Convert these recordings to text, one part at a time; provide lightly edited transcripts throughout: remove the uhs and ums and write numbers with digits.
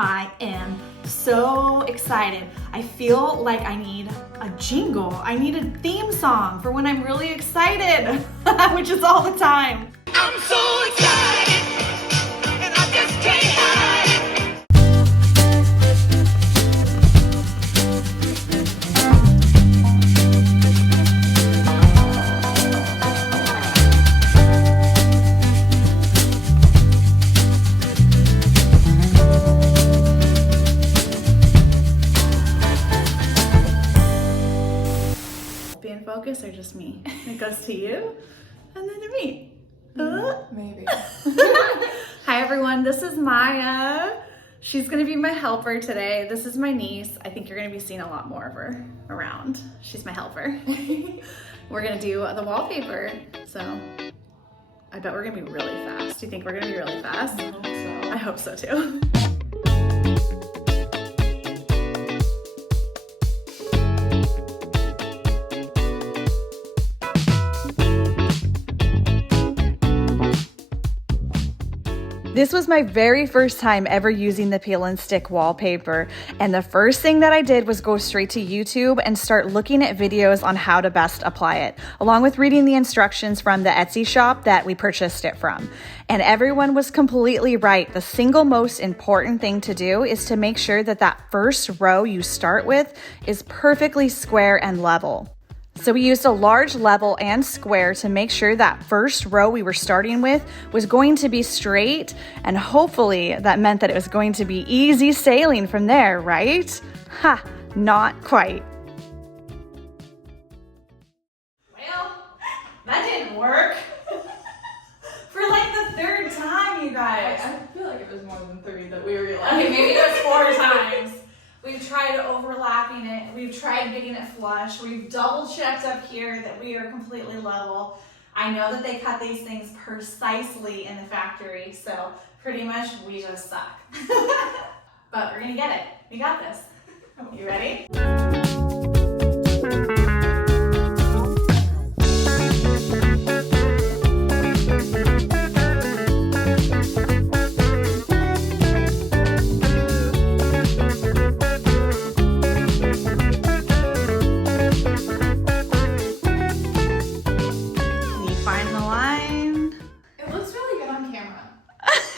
I am so excited. I feel like I need a jingle. I need a theme song for when I'm really excited, which is all the time. I'm so excited, and I just can't hide it. Be in focus or just me? It goes to you and then to me. Maybe. Hi everyone, this is Maya. She's gonna be my helper today. This is my niece. I think you're gonna be seeing a lot more of her around. She's my helper. We're gonna do the wallpaper. So I bet we're gonna be really fast. Do you think we're gonna be really fast? I hope so. I hope so too. This was my very first time ever using the peel and stick wallpaper, and the first thing that I did was go straight to YouTube and start looking at videos on how to best apply it, along with reading the instructions from the Etsy shop that we purchased it from. And everyone was completely right. The single most important thing to do is to make sure that that first row you start with is perfectly square and level. So we used a large level and square to make sure that first row we were starting with was going to be straight, and hopefully that meant that it was going to be easy sailing from there, right? Ha, not quite. Well, that didn't work. For like the third time, you guys. I feel like it was more than 3 that we realized. Okay, maybe it was 4 times. We've tried overlapping it. We've tried getting it flush. We've double checked up here that we are completely level. I know that they cut these things precisely in the factory, so pretty much we just suck. But we're gonna get it. We got this. You ready?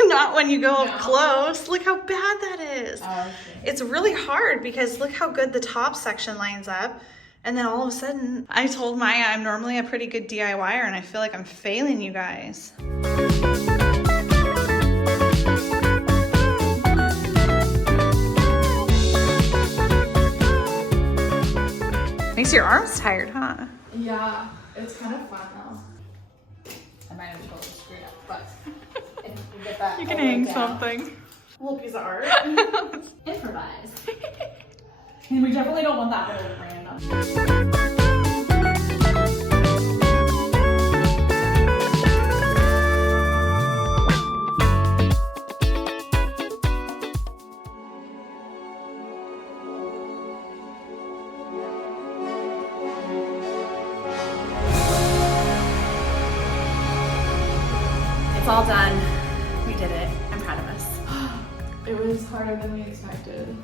Not when you go up close. Look how bad that is. Oh, okay. It's really hard because look how good the top section lines up. And then all of a sudden, I told Maya I'm normally a pretty good DIYer and I feel like I'm failing you guys. Makes your arms tired, huh? Yeah, it's kind of fun though. I might have totally screwed up, but if we get that. You can hang something. A little piece of art. Improvise. And we definitely don't want that little random. It's all done. We did it. I'm proud of us. It was harder than we expected.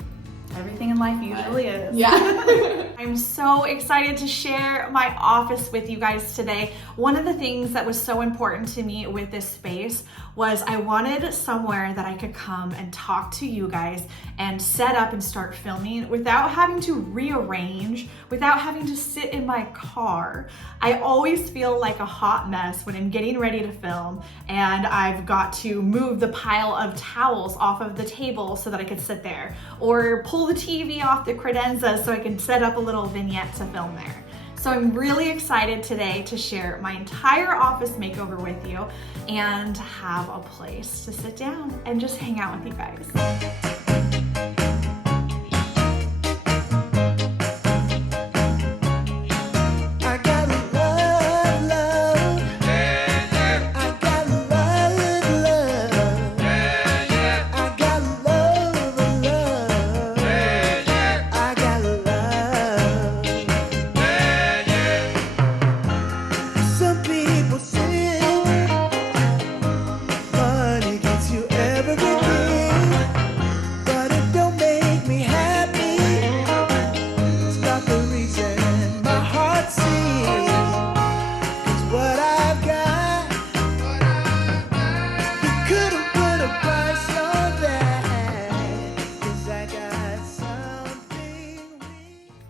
Everything in life usually is. Yeah. I'm so excited to share my office with you guys today. One of the things that was so important to me with this space was I wanted somewhere that I could come and talk to you guys and set up and start filming without having to rearrange, without having to sit in my car. I always feel like a hot mess when I'm getting ready to film and I've got to move the pile of towels off of the table so that I could sit there, or pull the TV off the credenza so I can set up a little vignette to film there. So I'm really excited today to share my entire office makeover with you and have a place to sit down and just hang out with you guys.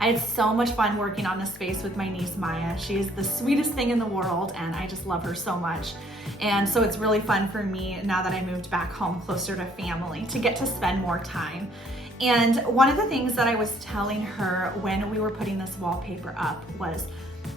I had so much fun working on this space with my niece Maya. She is the sweetest thing in the world and I just love her so much. And so it's really fun for me now that I moved back home closer to family to get to spend more time. And one of the things that I was telling her when we were putting this wallpaper up was,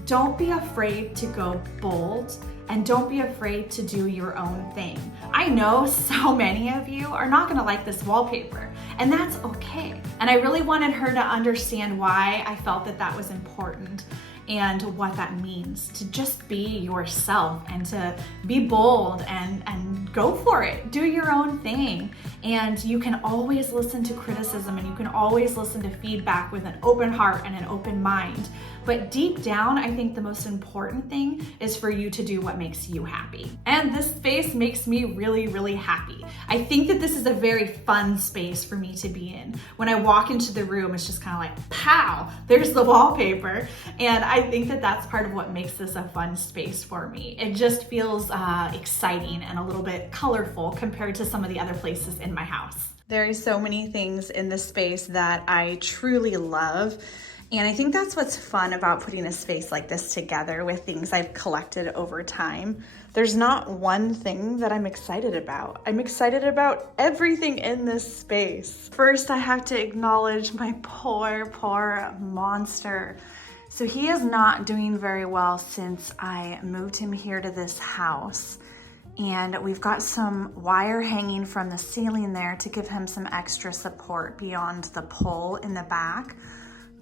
don't be afraid to go bold and don't be afraid to do your own thing. I know so many of you are not gonna like this wallpaper, and that's okay. And I really wanted her to understand why I felt that that was important and what that means to just be yourself and to be bold and go for it. Do your own thing. And you can always listen to criticism and you can always listen to feedback with an open heart and an open mind. But deep down, I think the most important thing is for you to do what makes you happy. And this space makes me really, really happy. I think that this is a very fun space for me to be in. When I walk into the room, it's just kind of like, pow, there's the wallpaper. And I think that that's part of what makes this a fun space for me. It just feels exciting and a little bit colorful compared to some of the other places in my house. There are so many things in this space that I truly love. And I think that's what's fun about putting a space like this together with things I've collected over time. There's not one thing that I'm excited about. I'm excited about everything in this space. First, I have to acknowledge my poor monster. So he is not doing very well since I moved him here to this house. And we've got some wire hanging from the ceiling there to give him some extra support beyond the pole in the back.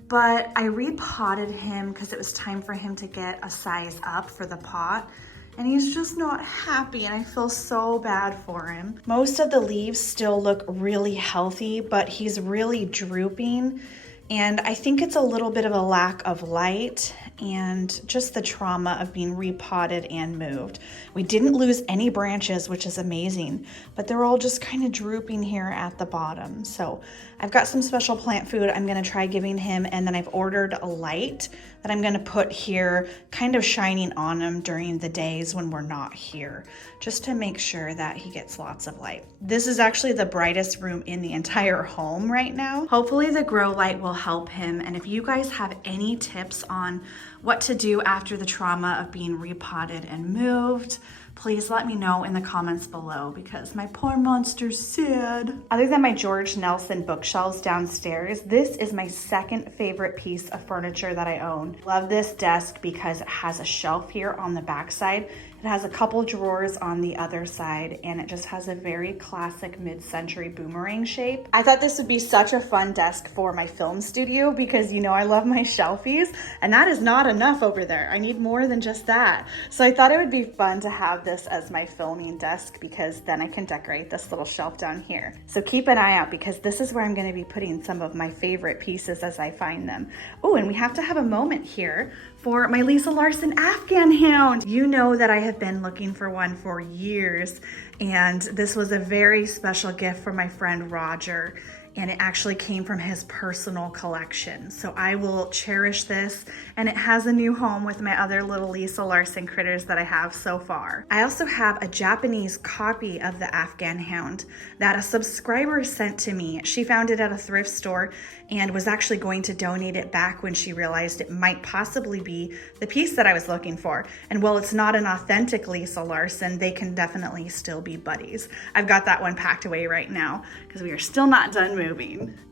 But I repotted him because it was time for him to get a size up for the pot. And he's just not happy and I feel so bad for him. Most of the leaves still look really healthy, but he's really drooping. And I think it's a little bit of a lack of light and just the trauma of being repotted and moved. We didn't lose any branches, which is amazing, but they're all just kind of drooping here at the bottom. So I've got some special plant food I'm gonna try giving him, and then I've ordered a light that I'm gonna put here, kind of shining on him during the days when we're not here, just to make sure that he gets lots of light. This is actually the brightest room in the entire home right now. Hopefully the grow light will help him. And if you guys have any tips on what to do after the trauma of being repotted and moved, please let me know in the comments below because my poor monster's sad. Other than my George Nelson bookshelves downstairs, this is my second favorite piece of furniture that I own. Love this desk because it has a shelf here on the back side. It has a couple drawers on the other side, and it just has a very classic mid-century boomerang shape. I thought this would be such a fun desk for my film studio because you know I love my shelfies, and that is not enough over there. I need more than just that. So I thought it would be fun to have this as my filming desk because then I can decorate this little shelf down here. So keep an eye out because this is where I'm gonna be putting some of my favorite pieces as I find them. Oh, and we have to have a moment here for my Lisa Larson Afghan hound. You know that I have been looking for one for years, and this was a very special gift from my friend Roger, and it actually came from his personal collection. So I will cherish this, and it has a new home with my other little Lisa Larson critters that I have so far. I also have a Japanese copy of the Afghan hound that a subscriber sent to me. She found it at a thrift store and was actually going to donate it back when she realized it might possibly be the piece that I was looking for. And while it's not an authentic Lisa Larson, they can definitely still be buddies. I've got that one packed away right now because we are still not done moving.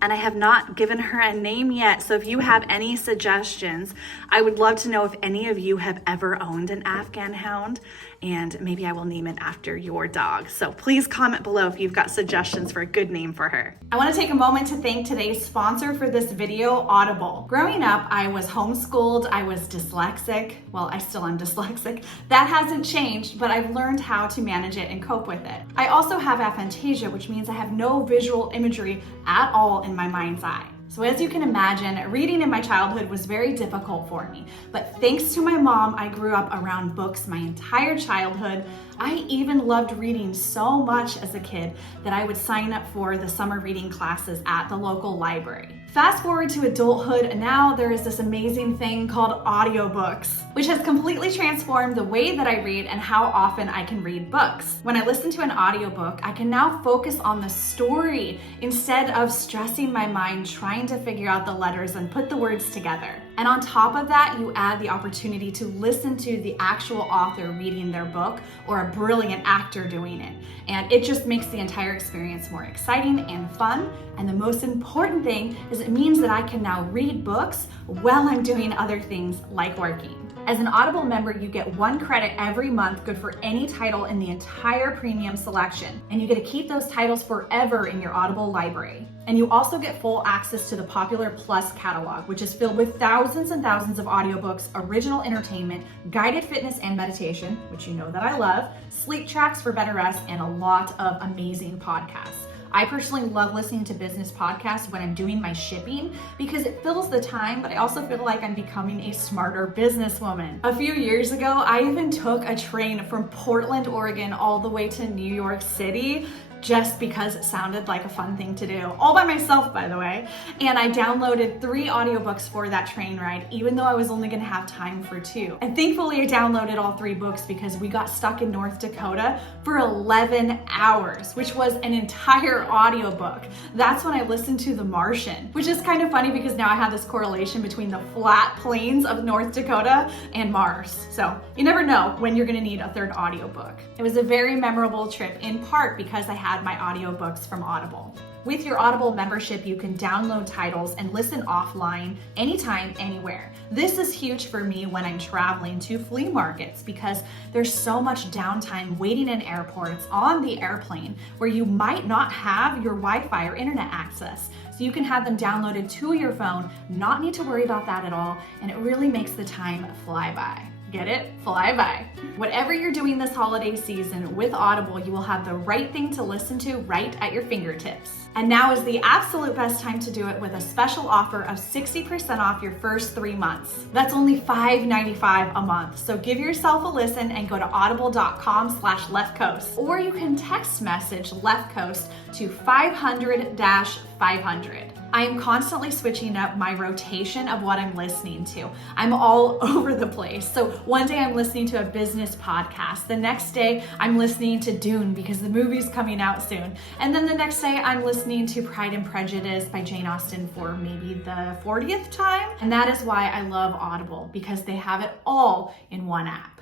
And I have not given her a name yet, so if you have any suggestions, I would love to know if any of you have ever owned an Afghan hound, and maybe I will name it after your dog. So please comment below if you've got suggestions for a good name for her. I want to take a moment to thank today's sponsor for this video, Audible. Growing up, I was homeschooled, I was dyslexic. Well, I still am dyslexic. That hasn't changed, but I've learned how to manage it and cope with it. I also have aphantasia, which means I have no visual imagery at all in my mind's eye. So as you can imagine, reading in my childhood was very difficult for me. But thanks to my mom, I grew up around books my entire childhood. I even loved reading so much as a kid that I would sign up for the summer reading classes at the local library. Fast forward to adulthood, and now there is this amazing thing called audiobooks, which has completely transformed the way that I read and how often I can read books. When I listen to an audiobook, I can now focus on the story instead of stressing my mind trying trying to figure out the letters and put the words together. And on top of that, you add the opportunity to listen to the actual author reading their book or a brilliant actor doing it. And it just makes the entire experience more exciting and fun. And the most important thing is it means that I can now read books while I'm doing other things like working. As an Audible member, you get 1 credit every month, good for any title in the entire premium selection. And you get to keep those titles forever in your Audible library. And you also get full access to the popular Plus catalog, which is filled with thousands and thousands of audiobooks, original entertainment, guided fitness and meditation, which you know that I love, sleep tracks for better rest, and a lot of amazing podcasts. I personally love listening to business podcasts when I'm doing my shipping because it fills the time, but I also feel like I'm becoming a smarter businesswoman. A few years ago, I even took a train from Portland, Oregon, all the way to New York City just because it sounded like a fun thing to do, all by myself, by the way. And I downloaded 3 audiobooks for that train ride, even though I was only gonna have time for 2. And thankfully I downloaded all 3 books because we got stuck in North Dakota for 11 hours, which was an entire audiobook. That's when I listened to The Martian, which is kind of funny because now I have this correlation between the flat plains of North Dakota and Mars. So you never know when you're gonna need a 3rd audiobook. It was a very memorable trip, in part because I had my audiobooks from Audible. With your Audible membership, you can download titles and listen offline anytime, anywhere. This is huge for me when I'm traveling to flea markets because there's so much downtime waiting in airports on the airplane where you might not have your Wi-Fi or internet access. So you can have them downloaded to your phone, not need to worry about that at all, and it really makes the time fly by. Get it? Fly by. Whatever you're doing this holiday season with Audible, you will have the right thing to listen to right at your fingertips. And now is the absolute best time to do it with a special offer of 60% off your first 3 months. That's only $5.95 a month. So give yourself a listen and go to audible.com/leftcoast. Or you can text message Left Coast to 500-500. I am constantly switching up my rotation of what I'm listening to. I'm all over the place. So one day I'm listening to a business podcast. The next day I'm listening to Dune because the movie's coming out soon. And then the next day I'm listening to Pride and Prejudice by Jane Austen for maybe the 40th time. And that is why I love Audible, because they have it all in one app.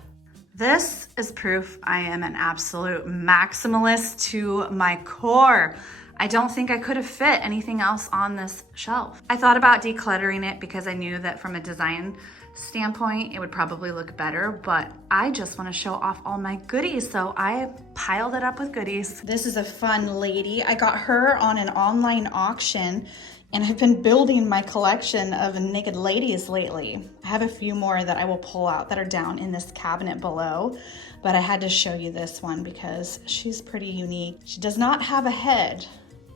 This is proof I am an absolute maximalist to my core. I don't think I could have fit anything else on this shelf. I thought about decluttering it because I knew that from a design standpoint, it would probably look better, but I just want to show off all my goodies, so I piled it up with goodies. This is a fun lady. I got her on an online auction, and I've been building my collection of naked ladies lately. I have a few more that I will pull out that are down in this cabinet below, but I had to show you this one because she's pretty unique. She does not have a head,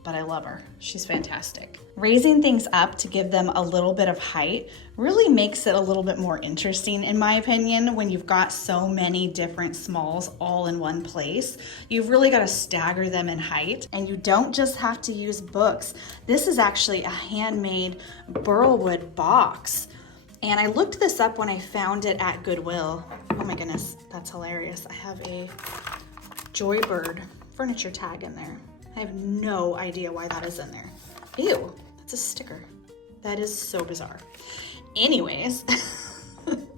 but I love her. She's fantastic. Raising things up to give them a little bit of height really makes it a little bit more interesting, in my opinion, when you've got so many different smalls all in one place. You've really got to stagger them in height, and you don't just have to use books. This is actually a handmade burlwood box. And I looked this up when I found it at Goodwill. Oh my goodness, that's hilarious. I have a Joybird furniture tag in there. I have no idea why that is in there. Ew, that's a sticker. That is so bizarre. Anyways,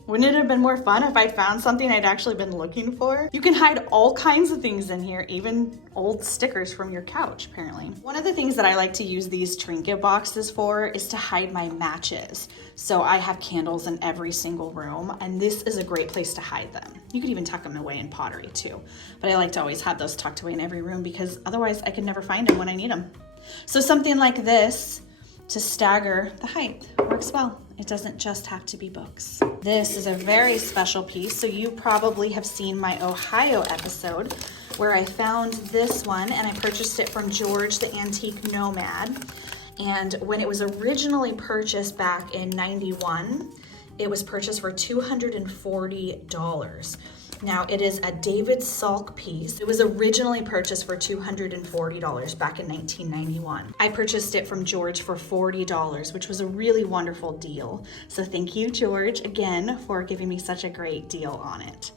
wouldn't it have been more fun if I found something I'd actually been looking for? You can hide all kinds of things in here, even old stickers from your couch, apparently. One of the things that I like to use these trinket boxes for is to hide my matches. So I have candles in every single room, and this is a great place to hide them. You could even tuck them away in pottery too. But I like to always have those tucked away in every room because otherwise I could never find them when I need them. So something like this to stagger the height works well. It doesn't just have to be books. This is a very special piece. So you probably have seen my Ohio episode where I found this one and I purchased it from George the Antique Nomad. And when it was originally purchased back in '91, it was purchased for $240. Now it is a David Salk piece. It was originally purchased for $240 back in 1991. I purchased it from George for $40, which was a really wonderful deal. So thank you, George, again for giving me such a great deal on it.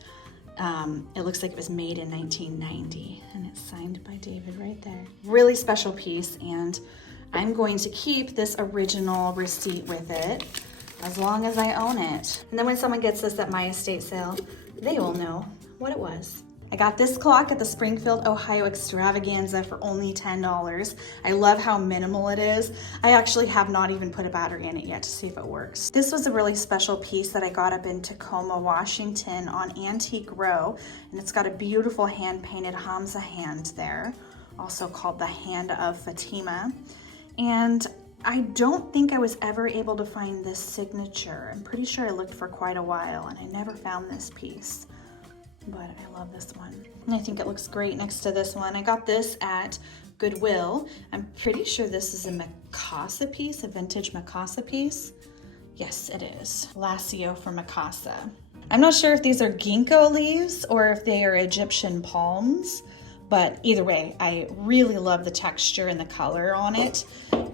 It looks like it was made in 1990 and it's signed by David right there. Really special piece, and I'm going to keep this original receipt with it as long as I own it. And then when someone gets this at my estate sale, they will know what it was. I got this clock at the Springfield, Ohio Extravaganza for only $10. I love how minimal it is. I actually have not even put a battery in it yet to see if it works. This was a really special piece that I got up in Tacoma, Washington on Antique Row, and it's got a beautiful hand-painted Hamza hand there, also called the Hand of Fatima. And I don't think I was ever able to find this signature. I'm pretty sure I looked for quite a while and I never found this piece. But I love this one. And I think it looks great next to this one. I got this at Goodwill. I'm pretty sure this is a Mikasa piece, a vintage Mikasa piece. Yes, it is. Lacio from Mikasa. I'm not sure if these are ginkgo leaves or if they are Egyptian palms, but either way, I really love the texture and the color on it.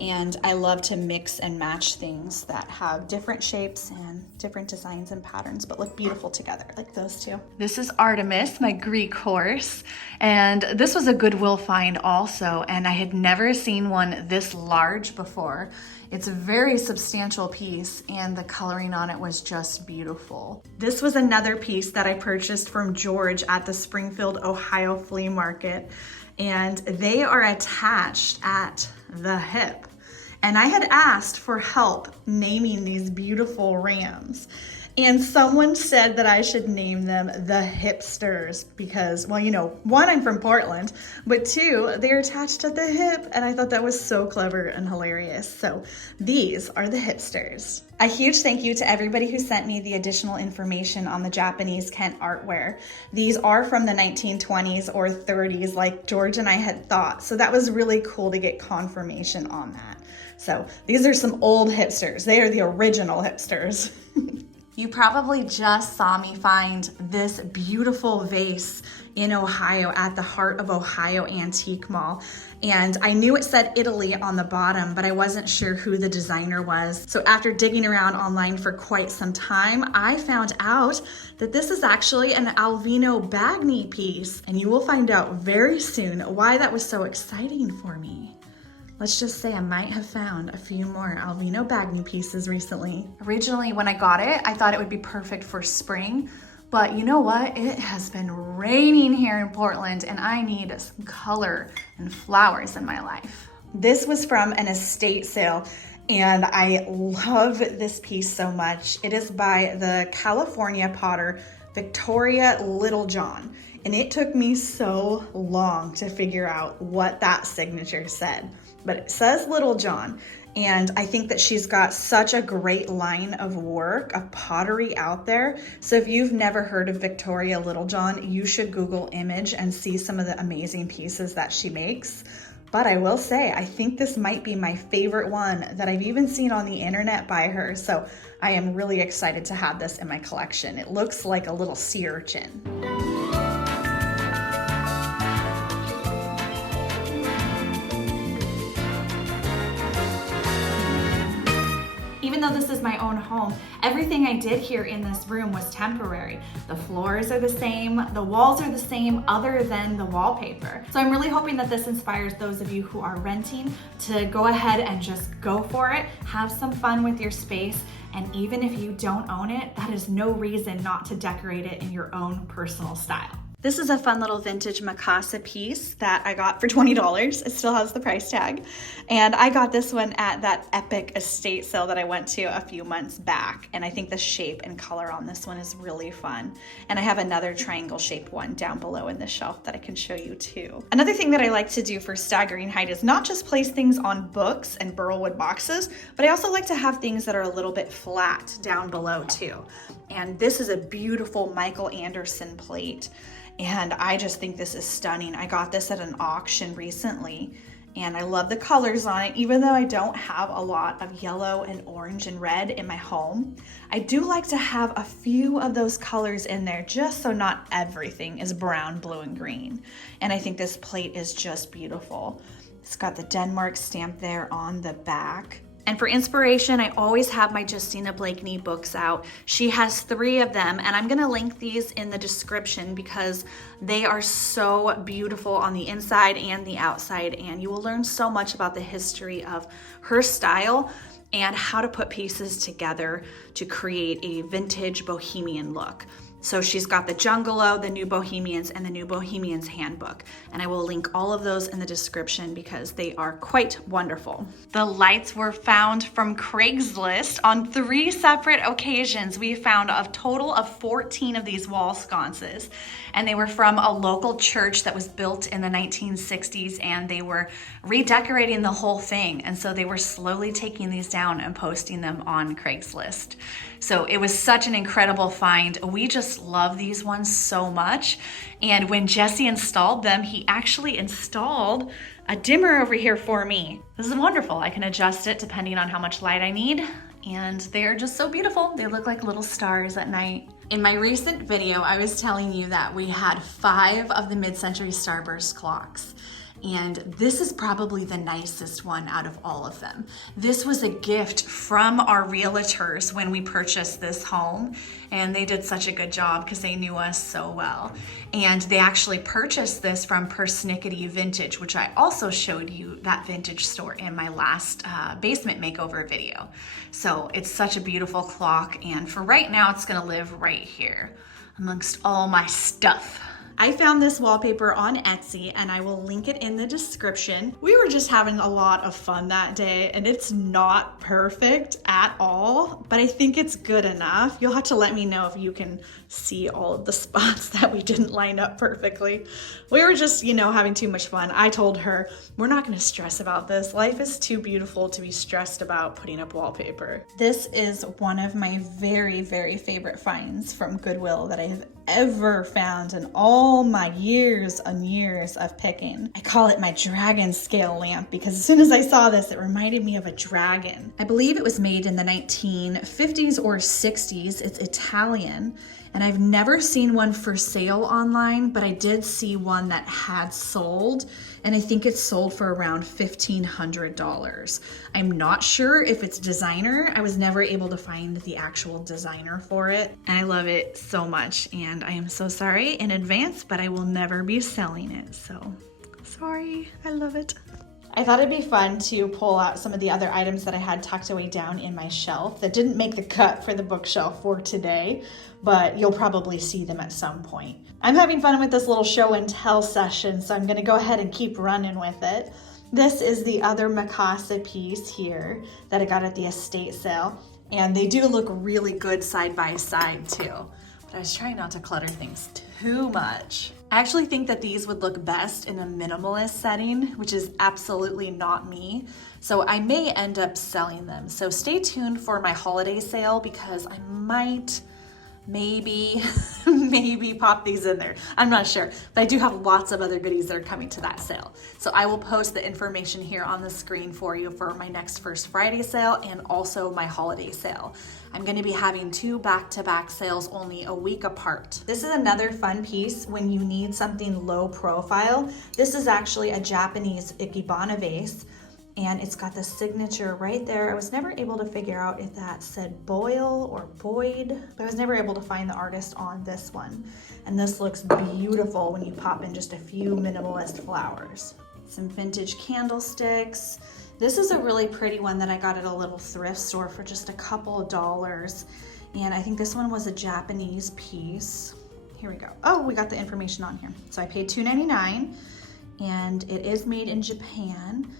And I love to mix and match things that have different shapes and different designs and patterns, but look beautiful together, like those two. This is Artemis, my Greek horse. And this was a Goodwill find also, and I had never seen one this large before. It's a very substantial piece and the coloring on it was just beautiful. This was another piece that I purchased from George at the Springfield, Ohio flea market, and they are attached at the hip. And I had asked for help naming these beautiful rams. And someone said that I should name them the hipsters because, well, you know, one, I'm from Portland, but two, they're attached at the hip. And I thought that was so clever and hilarious. So these are the hipsters. A huge thank you to everybody who sent me the additional information on the Japanese Kent artware. These are from the 1920s or 30s like George and I had thought. So that was really cool to get confirmation on that. So these are some old hipsters. They are the original hipsters. You probably just saw me find this beautiful vase in Ohio at the Heart of Ohio Antique Mall. And I knew it said Italy on the bottom, but I wasn't sure who the designer was. So after digging around online for quite some time, I found out that this is actually an Alvino Bagni piece. And you will find out very soon why that was so exciting for me. Let's just say I might have found a few more Alvino Bagni pieces recently. Originally, when I got it, I thought it would be perfect for spring, but you know what? It has been raining here in Portland and I need some color and flowers in my life. This was from an estate sale and I love this piece so much. It is by the California potter, Victoria Littlejohn. And it took me so long to figure out what that signature said. But it says Littlejohn, and I think that she's got such a great line of work, of pottery out there. So if you've never heard of Victoria Littlejohn, you should Google image and see some of the amazing pieces that she makes. But I will say, I think this might be my favorite one that I've even seen on the internet by her. So I am really excited to have this in my collection. It looks like a little sea urchin. Even though this is my own home, everything I did here in this room was temporary. The floors are the same, the walls are the same other than the wallpaper. So I'm really hoping that this inspires those of you who are renting to go ahead and just go for it, have some fun with your space, and even if you don't own it, that is no reason not to decorate it in your own personal style. This is a fun little vintage Mikasa piece that I got for $20. It still has the price tag. And I got this one at that epic estate sale that I went to a few months back. And I think the shape and color on this one is really fun. And I have another triangle shaped one down below in the shelf that I can show you too. Another thing that I like to do for staggering height is not just place things on books and burlwood boxes, but I also like to have things that are a little bit flat down below too. And this is a beautiful Michael Anderson plate. And I just think this is stunning. I got this at an auction recently and I love the colors on it. Even though I don't have a lot of yellow and orange and red in my home, I do like to have a few of those colors in there just so not everything is brown, blue, and green. And I think this plate is just beautiful. It's got the Denmark stamp there on the back. And for inspiration, I always have my Justina Blakeney books out. She has 3 of them, and I'm gonna link these in the description because they are so beautiful on the inside and the outside, and you will learn so much about the history of her style and how to put pieces together to create a vintage bohemian look. So she's got the Jungalow, the New Bohemians, and the New Bohemians Handbook. And I will link all of those in the description because they are quite wonderful. The lights were found from Craigslist on 3 separate occasions. We found a total of 14 of these wall sconces. And they were from a local church that was built in the 1960s, and they were redecorating the whole thing. And so they were slowly taking these down and posting them on Craigslist. So it was such an incredible find. We just love these ones so much. And when Jesse installed them, he actually installed a dimmer over here for me. This is wonderful. I can adjust it depending on how much light I need. And they're just so beautiful. They look like little stars at night. In my recent video, I was telling you that we had 5 of the mid-century starburst clocks. And this is probably the nicest one out of all of them. This was a gift from our realtors when we purchased this home, and they did such a good job because they knew us so well. And they actually purchased this from Persnickety Vintage, which I also showed you that vintage store in my last basement makeover video. So it's such a beautiful clock, and for right now, it's gonna live right here amongst all my stuff. I found this wallpaper on Etsy, and I will link it in the description. We were just having a lot of fun that day, and it's not perfect at all, but I think it's good enough. You'll have to let me know if you can see all of the spots that we didn't line up perfectly. We were just, having too much fun. I told her, we're not gonna stress about this. Life is too beautiful to be stressed about putting up wallpaper. This is one of my very, very favorite finds from Goodwill that I have ever found in all my years and years of picking. I call it my dragon scale lamp because as soon as I saw this, it reminded me of a dragon. I believe it was made in the 1950s or 60s. It's Italian, and I've never seen one for sale online, but I did see one that had sold, and I think it's sold for around $1,500. I'm not sure if it's designer. I was never able to find the actual designer for it, and I love it so much, and I am so sorry in advance, but I will never be selling it, so sorry. I love it. I thought it'd be fun to pull out some of the other items that I had tucked away down in my shelf that didn't make the cut for the bookshelf for today, but you'll probably see them at some point. I'm having fun with this little show and tell session, so I'm gonna go ahead and keep running with it. This is the other Mikasa piece here that I got at the estate sale, and they do look really good side by side too. But I was trying not to clutter things too much. I actually think that these would look best in a minimalist setting, which is absolutely not me. So I may end up selling them. So stay tuned for my holiday sale because I might, maybe pop these in there. I'm not sure, but I do have lots of other goodies that are coming to that sale. So I will post the information here on the screen for you for my next First Friday sale and also my holiday sale. I'm gonna be having 2 back-to-back sales only a week apart. This is another fun piece when you need something low profile. This is actually a Japanese ikebana vase, and it's got the signature right there. I was never able to figure out if that said Boyle or Boyd, but I was never able to find the artist on this one. And this looks beautiful when you pop in just a few minimalist flowers. Some vintage candlesticks. This is a really pretty one that I got at a little thrift store for just a couple of dollars. And I think this one was a Japanese piece. Here we go. Oh, we got the information on here. So I paid $2.99, and it is made in Japan.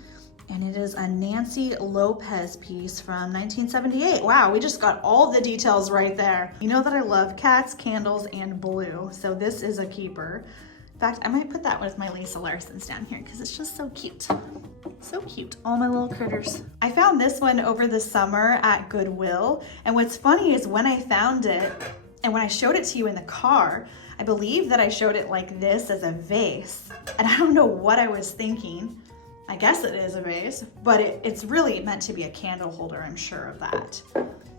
And it is a Nancy Lopez piece from 1978. Wow, we just got all the details right there. You know that I love cats, candles, and blue. So this is a keeper. In fact, I might put that with my Lisa Larson's down here because it's just so cute. So cute, all my little critters. I found this one over the summer at Goodwill. And what's funny is when I found it and when I showed it to you in the car, I believe that I showed it like this as a vase. And I don't know what I was thinking. I guess it is a vase, but it's really meant to be a candle holder, I'm sure of that.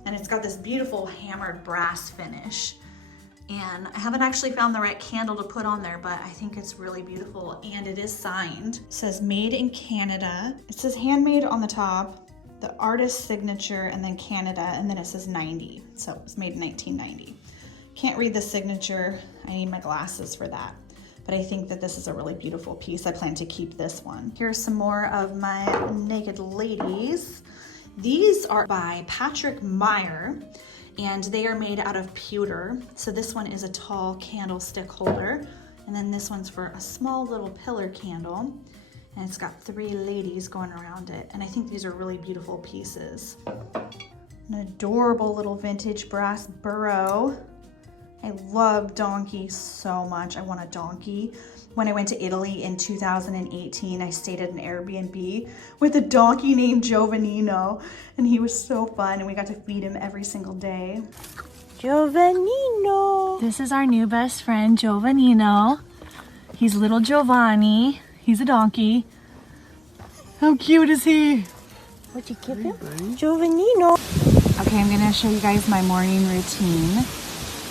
And it's got this beautiful hammered brass finish. And I haven't actually found the right candle to put on there, but I think it's really beautiful, and it is signed. It says made in Canada. It says handmade on the top, the artist signature, and then Canada, and then it says 90. So it was made in 1990. Can't read the signature. I need my glasses for that. But I think that this is a really beautiful piece. I plan to keep this one. Here's some more of my naked ladies. These are by Patrick Meyer, and they are made out of pewter. So this one is a tall candlestick holder, and then this one's for a small little pillar candle, and it's got 3 ladies going around it. And I think these are really beautiful pieces. An adorable little vintage brass burrow. I love donkeys so much. I want a donkey. When I went to Italy in 2018, I stayed at an Airbnb with a donkey named Giovannino, and he was so fun, and we got to feed him every single day. Giovannino. This is our new best friend, Giovannino. He's little Giovanni. He's a donkey. How cute is he? What'd you give him? Giovannino. Okay, I'm gonna show you guys my morning routine.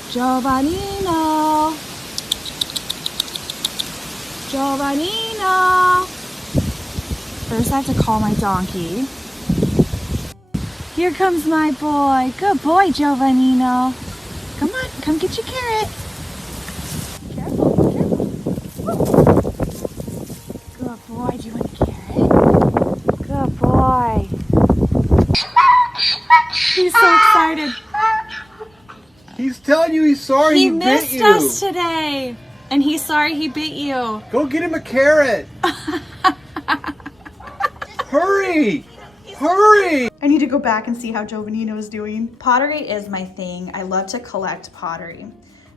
Giovannino. Giovannino. First I have to call my donkey. Here comes my boy. Good boy, Giovannino. Come on, come get your carrot. Careful, careful. Good boy, do you want a carrot? Good boy. He's so excited. He's telling you he's sorry he bit missed you. us today, and he's sorry he bit you. Go get him a carrot. Hurry! Hurry! I need to go back and see how Giovannino is doing. Pottery is my thing. I love to collect pottery.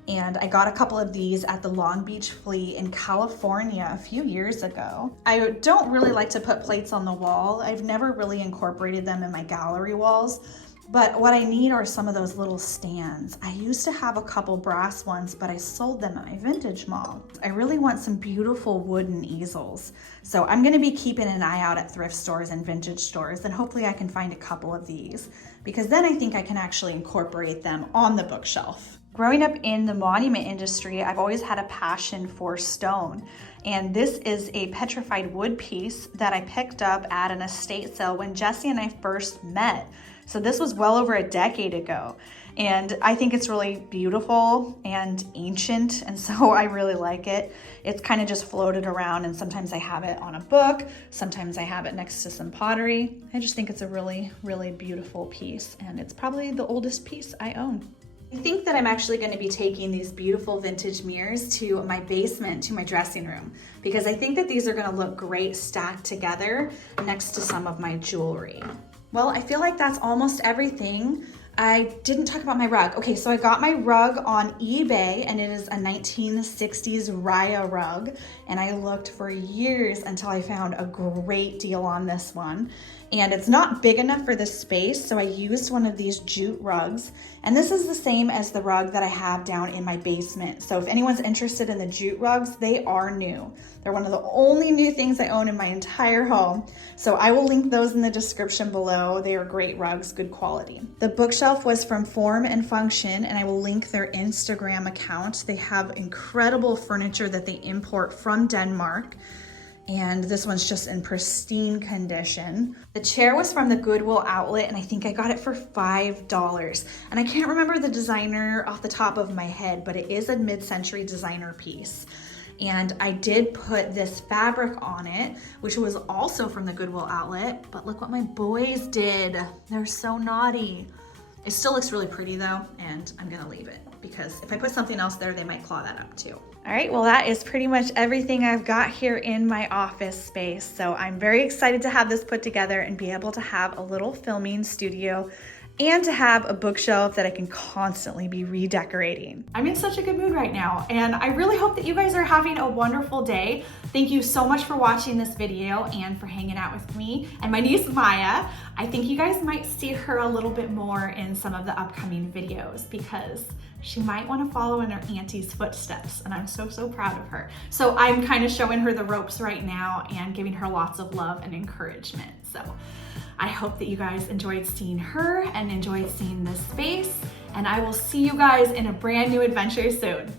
And I got a couple of these at the Long Beach Flea in California a few years ago. I don't really like to put plates on the wall. I've never really incorporated them in my gallery walls. But what I need are some of those little stands. I used to have a couple brass ones, but I sold them at my vintage mall. I really want some beautiful wooden easels. So I'm gonna be keeping an eye out at thrift stores and vintage stores, and hopefully I can find a couple of these, because then I think I can actually incorporate them on the bookshelf. Growing up in the monument industry, I've always had a passion for stone. And this is a petrified wood piece that I picked up at an estate sale when Jesse and I first met. So this was well over a decade ago. And I think it's really beautiful and ancient, and so I really like it. It's kind of just floated around, and sometimes I have it on a book, sometimes I have it next to some pottery. I just think it's a really, really beautiful piece, and it's probably the oldest piece I own. I think that I'm actually going to be taking these beautiful vintage mirrors to my basement, to my dressing room, because I think that these are going to look great stacked together next to some of my jewelry. Well, I feel like that's almost everything. I didn't talk about my rug. Okay, so I got my rug on eBay, and it is a 1960s Raya rug, and I looked for years until I found a great deal on this one. And it's not big enough for this space, so I used one of these jute rugs, and this is the same as the rug that I have down in my basement. So if anyone's interested in the jute rugs, they are new. They're one of the only new things I own in my entire home. So I will link those in the description below. They are great rugs, good quality. The bookshelf was from Form and Function, and I will link their Instagram account. They have incredible furniture that they import from Denmark. And this one's just in pristine condition. The chair was from the Goodwill outlet, and I think I got it for $5. And I can't remember the designer off the top of my head, but it is a mid-century designer piece. And I did put this fabric on it, which was also from the Goodwill outlet, but look what my boys did. They're so naughty. It still looks really pretty though, and I'm gonna leave it because if I put something else there, they might claw that up too. All right, well, that is pretty much everything I've got here in my office space. So I'm very excited to have this put together and be able to have a little filming studio and to have a bookshelf that I can constantly be redecorating. I'm in such a good mood right now, and I really hope that you guys are having a wonderful day. Thank you so much for watching this video and for hanging out with me and my niece Maya. I think you guys might see her a little bit more in some of the upcoming videos because she might want to follow in her auntie's footsteps, and I'm so proud of her. So I'm kind of showing her the ropes right now and giving her lots of love and encouragement. So I hope that you guys enjoyed seeing her and enjoyed seeing this space, and I will see you guys in a brand new adventure soon.